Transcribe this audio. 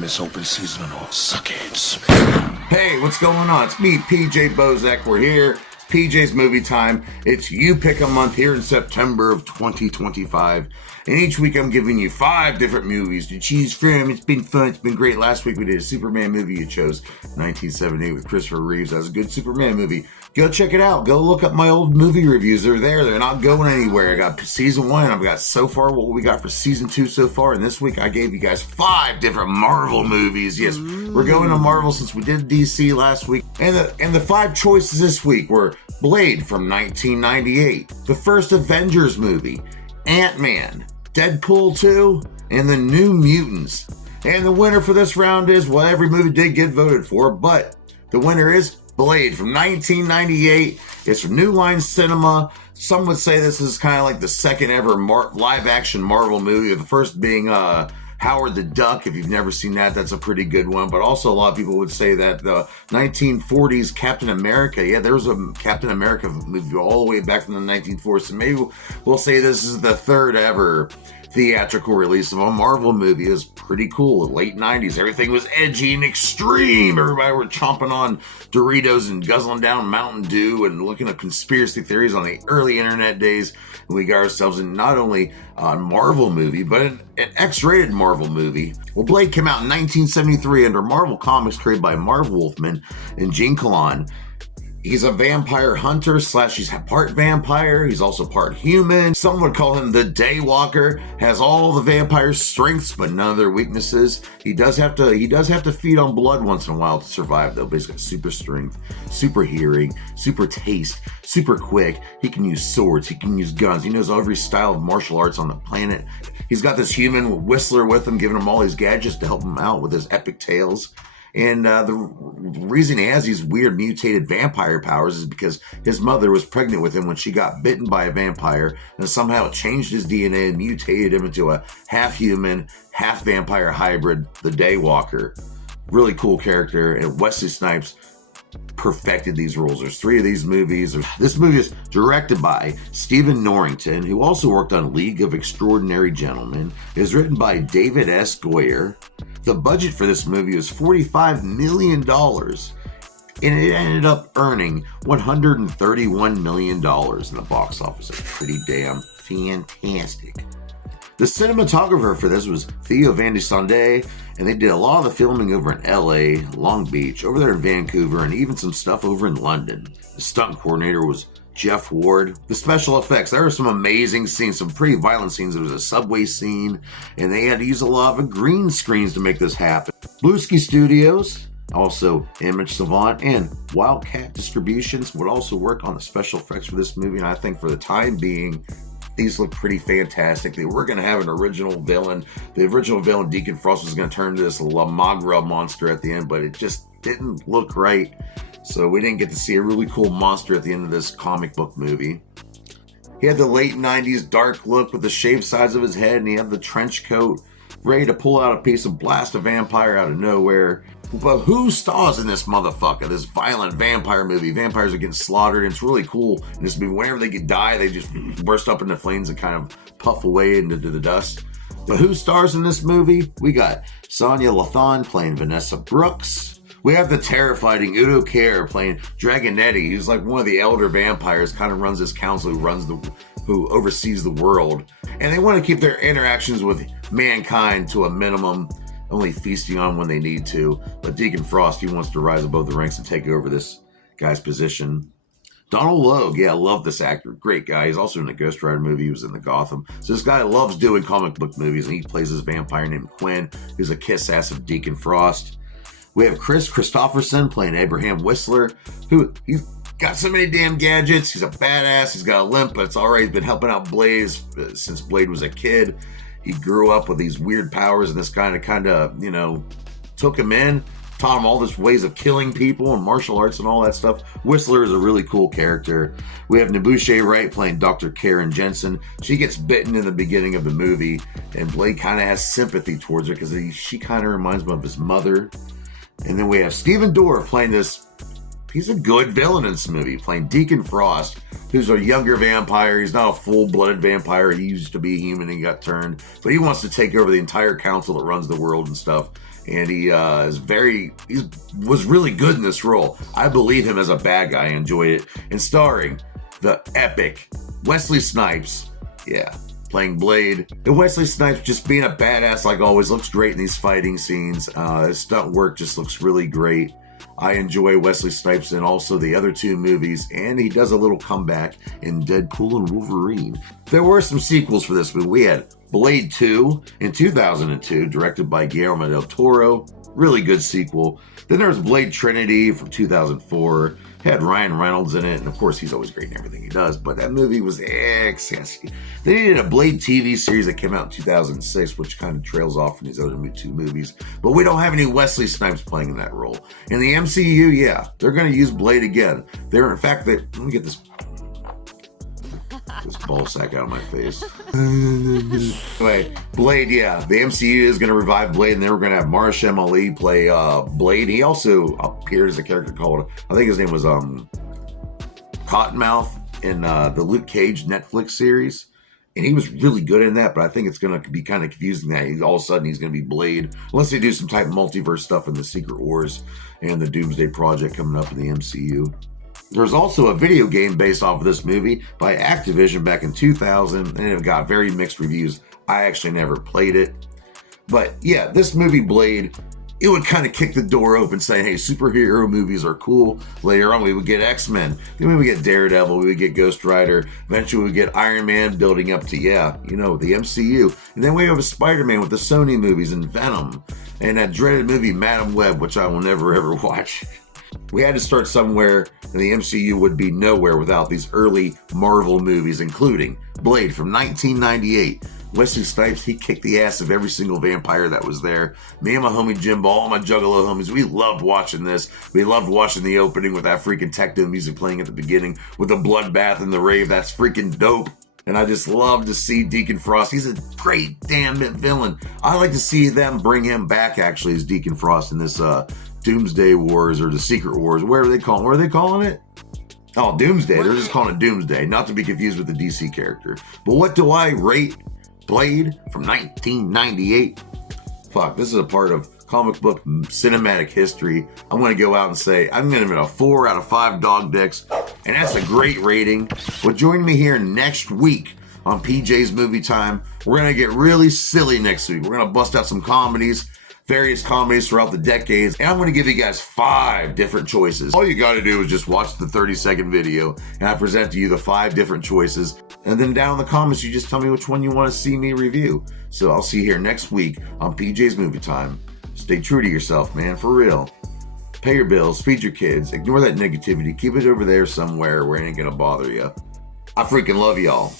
Miss Open Season and all suckheads. Hey, what's going on? It's me, PJ Bozek. We're here. It's PJ's Movie Time. It's You Pick a Month here in September of 2025. And each week I'm giving you 5 different movies to choose from. It's been fun. It's been great. Last week we did a Superman movie. You chose 1978 with Christopher Reeves. That was a good Superman movie. Go check it out. Go look up my old movie reviews. They're there. They're not going anywhere. I got season 1. I've got so far what we got for season 2 so far. And this week I gave you guys 5 different Marvel movies. Yes, we're going to Marvel since we did DC last week. And the 5 choices this week were Blade from 1998, the first Avengers movie, Ant-Man, Deadpool 2, and the New Mutants. And the winner for this round is, well, every movie did get voted for, but the winner is Blade from 1998. It's from New Line Cinema. Some would say this is kind of like the second ever live-action Marvel movie, the first being Howard the Duck. If you've never seen that, that's a pretty good one. But also a lot of people would say that the 1940s Captain America, there was a Captain America movie all the way back from the 1940s. So maybe we'll say this is the third ever theatrical release of a Marvel movie. Is pretty cool. Late 90s, everything was edgy and extreme. Everybody were chomping on Doritos and guzzling down Mountain Dew and looking at conspiracy theories on the early internet days. And we got ourselves in not only a Marvel movie, but an X-rated Marvel movie. Well, Blade came out in 1973 under Marvel Comics, created by Marv Wolfman and Gene Colan. He's a vampire hunter / he's part vampire. He's also part human. Some would call him the Daywalker. Has all the vampire strengths, but none of their weaknesses. He does have to feed on blood once in a while to survive, though. But he's got super strength, super hearing, super taste, super quick. He can use swords. He can use guns. He knows every style of martial arts on the planet. He's got this human whistler with him, giving him all these gadgets to help him out with his epic tales. And the reason he has these weird mutated vampire powers is because his mother was pregnant with him when she got bitten by a vampire, and somehow it changed his DNA and mutated him into a half-human, half-vampire hybrid, the Daywalker. Really cool character, and Wesley Snipes perfected these roles. There's 3 of these movies. This movie is directed by Stephen Norrington, who also worked on League of Extraordinary Gentlemen. It is written by David S. Goyer. The budget for this movie was $45 million, and it ended up earning $131 million in the box office. It's pretty damn fantastic. The cinematographer for this was Theo Van de Sande, and they did a lot of the filming over in LA, Long Beach, over there in Vancouver, and even some stuff over in London. The stunt coordinator was Jeff Ward. The special effects, there were some amazing scenes, some pretty violent scenes. There was a subway scene, and they had to use a lot of green screens to make this happen. Bluesky Studios, also Image Savant, and Wildcat Distributions would also work on the special effects for this movie, and I think for the time being, these look pretty fantastic. They were going to have an original villain. The original villain, Deacon Frost, was going to turn into this La Magra monster at the end, but it just didn't look right. So we didn't get to see a really cool monster at the end of this comic book movie. He had the late 90s dark look with the shaved sides of his head, and he had the trench coat, ready to pull out a piece and blast a vampire out of nowhere. But who stars in this motherfucker, this violent vampire movie? Vampires are getting slaughtered, and it's really cool in this movie. Whenever they die, they just burst up into flames and kind of puff away into the dust. But who stars in this movie? We got Sonia Lathan playing Vanessa Brooks. We have the terrifying Udo Kier playing Dragonetti. He's like one of the elder vampires, kind of runs this council who oversees the world. And they want to keep their interactions with mankind to a minimum, only feasting on when they need to. But Deacon Frost, he wants to rise above the ranks and take over this guy's position. Donald Logue, I love this actor. Great guy. He's also in the Ghost Rider movie. He was in the Gotham. So this guy loves doing comic book movies, and he plays this vampire named Quinn, who's a kiss-ass of Deacon Frost. We have Chris Christopherson playing Abraham Whistler, who he's got so many damn gadgets. He's a badass. He's got a limp, but it's all right. He's been helping out Blaze since Blade was a kid. He grew up with these weird powers, and this kind of, took him in, taught him all these ways of killing people and martial arts and all that stuff. Whistler is a really cool character. We have Nebuchadnezzar Wright playing Dr. Karen Jensen. She gets bitten in the beginning of the movie, and Blade kind of has sympathy towards her because she kind of reminds him of his mother. And then we have Stephen Dorff playing this he's a good villain in this movie, playing Deacon Frost, who's a younger vampire. He's not a full-blooded vampire. He used to be human and he got turned, but he wants to take over the entire council that runs the world and stuff. And he was really good in this role. I believe him as a bad guy. I enjoyed it. And starring the epic Wesley Snipes, playing Blade. And Wesley Snipes just being a badass like always, looks great in these fighting scenes. His stunt work just looks really great. I enjoy Wesley Snipes in also the other two movies, and he does a little comeback in Deadpool and Wolverine. There were some sequels for this movie. We had Blade 2 in 2002, directed by Guillermo del Toro. Really good sequel. Then there was Blade Trinity from 2004. Had Ryan Reynolds in it, and of course he's always great in everything he does, but that movie was excellent. They did a Blade TV series that came out in 2006, which kind of trails off from these other two movies, but we don't have any Wesley Snipes playing in that role. In the MCU, they're going to use Blade again. Let me get this ball sack out of my face. Anyway, Blade, the MCU is going to revive Blade, and then we're going to have Mahershala Ali play Blade. He also appeared as a character called, I think his name was Cottonmouth in the Luke Cage Netflix series, and he was really good in that, but I think it's going to be kind of confusing that all of a sudden he's going to be Blade, unless they do some type of multiverse stuff in the Secret Wars and the Doomsday Project coming up in the MCU. There's also a video game based off of this movie by Activision back in 2000, and it got very mixed reviews. I actually never played it. But this movie Blade, it would kind of kick the door open saying, hey, superhero movies are cool. Later on, we would get X-Men. Then we would get Daredevil. We would get Ghost Rider. Eventually, we would get Iron Man building up to, the MCU. And then we have a Spider-Man with the Sony movies and Venom. And that dreaded movie, Madam Web, which I will never, ever watch. We had to start somewhere, and the MCU would be nowhere without these early Marvel movies, including Blade from 1998. Wesley Snipes, he kicked the ass of every single vampire that was there. Me and my homie Jimbo, all my Juggalo homies, we loved watching this. We loved watching the opening with that freaking techno music playing at the beginning with the bloodbath and the rave. That's freaking dope. And I just love to see Deacon Frost. He's a great damn villain. I like to see them bring him back, actually, as Deacon Frost in this Doomsday Wars or the Secret Wars. What are they calling it? Oh, Doomsday. They're just calling it Doomsday, not to be confused with the DC character. But what do I rate Blade from 1998? Fuck, this is a part of comic book cinematic history. I'm going to go out and say I'm going to give it a 4 out of 5 dog dicks, and that's a great rating. Well, join me here next week on PJ's Movie Time. We're going to get really silly next week. We're going to bust out some comedies, various comedies throughout the decades, and I'm going to give you guys 5 different choices. All you got to do is just watch the 30-second video, and I present to you the 5 different choices, and then down in the comments, you just tell me which one you want to see me review. So I'll see you here next week on PJ's Movie Time. Stay true to yourself, man, for real. Pay your bills, feed your kids, ignore that negativity, keep it over there somewhere where it ain't gonna bother you. I freaking love y'all.